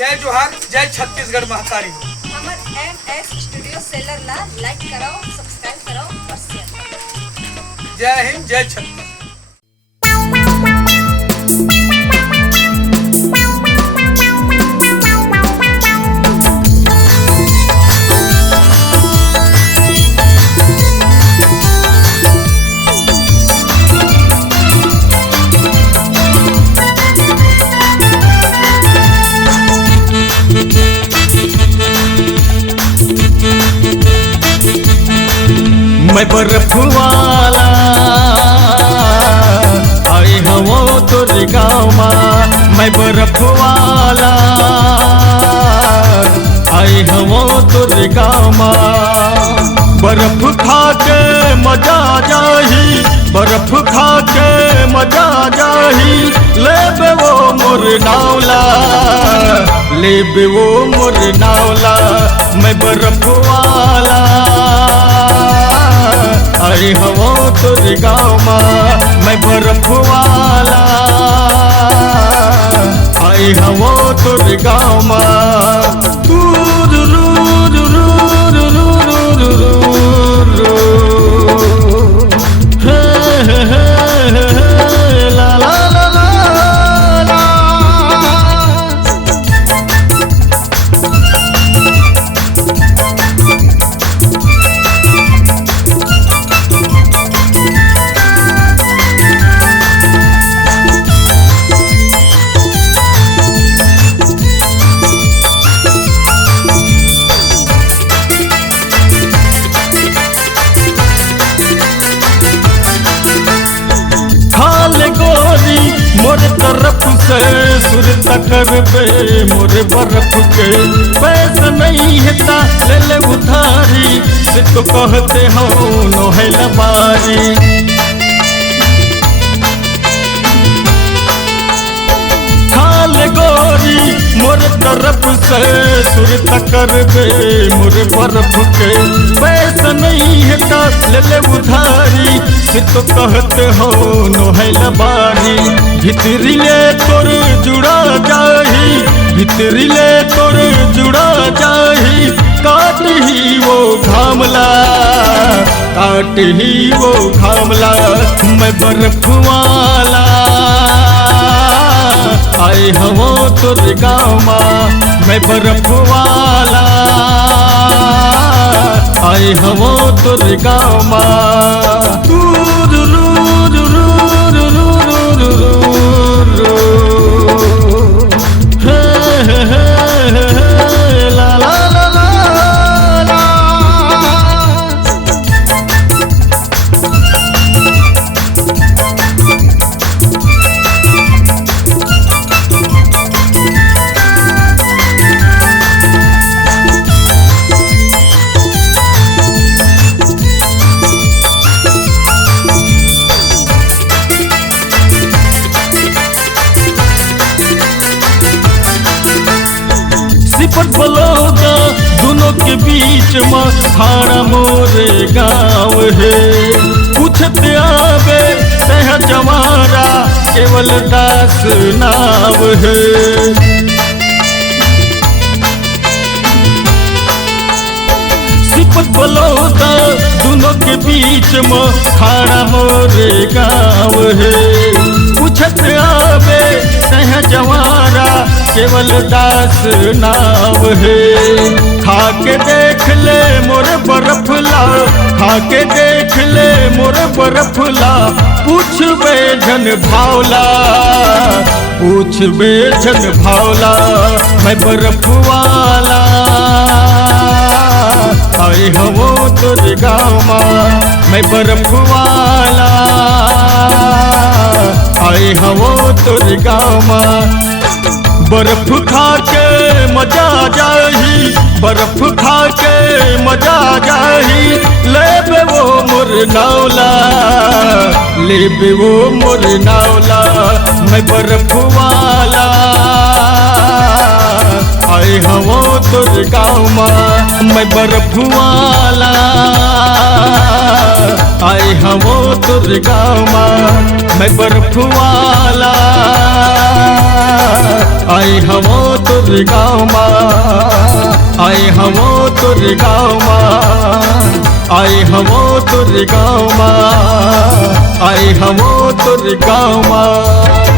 जय जोहार, जय छत्तीसगढ़ महतारी। हमर MS स्टूडियो सेलर ला लाइक कराओ, सब्सक्राइब कराओ और शेयर करो। जय हिंद, जय छत्तीसगढ़। मैं बर्फ वाला आई हवो तोरे गाँव में। मैं बर्फ वाला आई हवो तोरे गाँव में। बर्फ खा के मजा जाही, बर्फ खा के मजा जाही। लेबे वो मोर नावला, लेबे वो मोर नावला। मैं बर्फ वाला आई हवो तोरे गाँव में। मैं बर्फ वाला आई हवो तोरे गाँव में। मोर तरफ से सुर तकर बे मोर बर्फ के। पैसा नहीं है ले ले उधारी, से तो कहते हो नोहल बारी। खाल गोरी मोर तरफ से सुर तकर बे मोर बर्फ के। पैसा नहीं है ले ले उधारी, से तो कहते हो नोहल बारी। भितरी ले तोर जुड़ा जाही, भितरी ले तोर जुड़ा जाही। काट ही वो घामला, काट ही वो घामला। मैं बर्फ वाला आई हवो तोरे गाँव में। मैं बर्फ वाला आई हवो तोरे गाँव में। सिपट बलौदा दोनों के बीच में खाना मोरे गाँव है। पूछते आवे तह जमारा केवल दास नाव है। सिपट बलौदा दोनों के बीच में खाना मोरे गाँव है। पूछते आवे तह जवारा केवल दास नाव है। खा के देख ले मोर बर्फ ला, खा के देख ले मोर बर्फ ला। पूछ बे झन भावला, पूछ बे झन भावला। मैं बर्फ वाला आई हवो तोरे गाँव में। मैं बर्फ वाला आई हवो तोरे गाँव में। बर्फ खा के मजा जाही, बर्फ खा के मजा जाही। लेबे वो मोर नावला, लेबे वो मोर नावला। मैं बर्फ वाला आई हवो तोरे गाँव में। मैं बर्फ वाला आई हवो तोरे गाँव में। मैं बर्फ वाला आई हमो तुर गाँव माँ, आई हमो तुर गाँव माँ, आई हमो तुर गाँव माँ, आई हमो तुर गाँव माँ।